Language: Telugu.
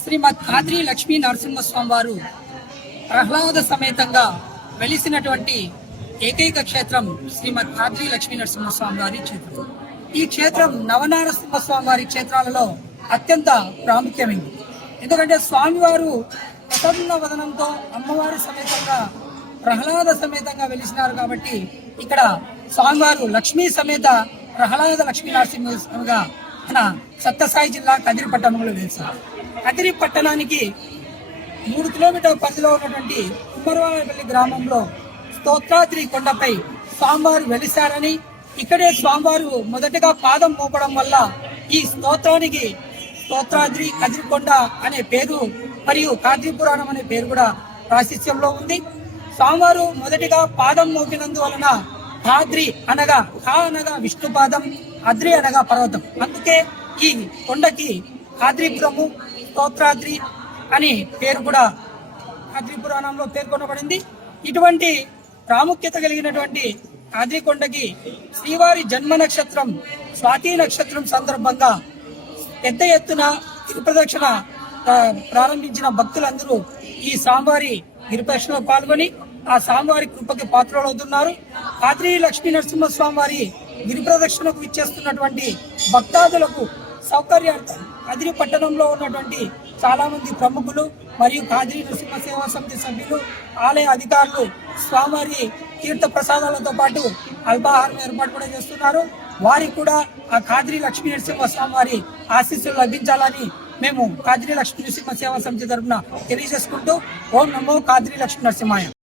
శ్రీమద్ కాద్రి లక్ష్మీ నరసింహస్వామి వారు ప్రహ్లాద సమేతంగా వెలిసినటువంటి ఏకైక క్షేత్రం శ్రీమద్ కాద్రి లక్ష్మీ నరసింహస్వామి వారి క్షేత్రం. ఈ క్షేత్రం నవనారసింహస్వామి వారి క్షేత్రాలలో అత్యంత ప్రాముఖ్యమైనది. ఎందుకంటే స్వామివారు ప్రసన్న వదనంతో అమ్మవారి సమేతంగా ప్రహ్లాద సమేతంగా వెలిసినారు కాబట్టి ఇక్కడ స్వామివారు లక్ష్మీ సమేత ప్రహ్లాద లక్ష్మీ నరసింహస్వామిగా మన సత్యసాయి జిల్లా కదిరి పట్టణంలో వెలిసారు. కదిరి పట్టణానికి 3 కిలోమీటర్ల పరిధిలో ఉన్నటువంటి కుమ్మరవాళ్ళపల్లి గ్రామంలో స్తోత్రాద్రి కొండపై స్వామివారు వెలిశారని, ఇక్కడే స్వామివారు మొదటగా పాదం మోపడం వల్ల ఈ స్తోత్రానికి స్తోత్రాద్రి కదిరికొండ అనే పేరు మరియు కాద్రి పురాణం అనే పేరు కూడా ప్రాశస్త్యంలో ఉంది. స్వామివారు మొదటిగా పాదం మోపినందువలన కాద్రి అనగా కా అనగా విష్ణుపాదం, అద్రి అనగా పర్వతం, అందుకే ఈ కొండకి కాద్రిపురము స్తోత్రాద్రి అని పేరు కూడా కాద్రి పురాణంలో పేర్కొనబడింది. ఇటువంటి ప్రాముఖ్యత కలిగినటువంటి కాద్రికొండకి శ్రీవారి జన్మ నక్షత్రం స్వాతి నక్షత్రం సందర్భంగా పెద్ద ఎత్తున గిరిప్రదక్షిణ ప్రారంభించిన భక్తులందరూ ఈ స్వామివారి గిరిప్రదక్షిణలో పాల్గొని ఆ స్వామివారి కృపకి పాత్రలవుతున్నారు. కాద్రి లక్ష్మీ నరసింహస్వామి వారి గిరిప్రదక్షిణకు ఇచ్చేస్తున్నటువంటి భక్తాదులకు సౌకర్యార్థం కదిరి పట్టణంలో ఉన్నటువంటి చాలా మంది ప్రముఖులు మరియు కాద్రి నరసింహ సేవా సమితి సభ్యులు, ఆలయ అధికారులు స్వామివారి తీర్థ ప్రసాదాలతో పాటు అల్పాహారం ఏర్పాటు కూడా చేస్తున్నారు. వారికి కూడా ఆ కాద్రి లక్ష్మీ నరసింహ స్వామి వారి ఆశీస్సులు లభించాలని మేము కాద్రి లక్ష్మీ నరసింహ సేవా సమితి తరఫున తెలియజేసుకుంటూ ఓం నమో కాద్రి లక్ష్మీ నరసింహాయ.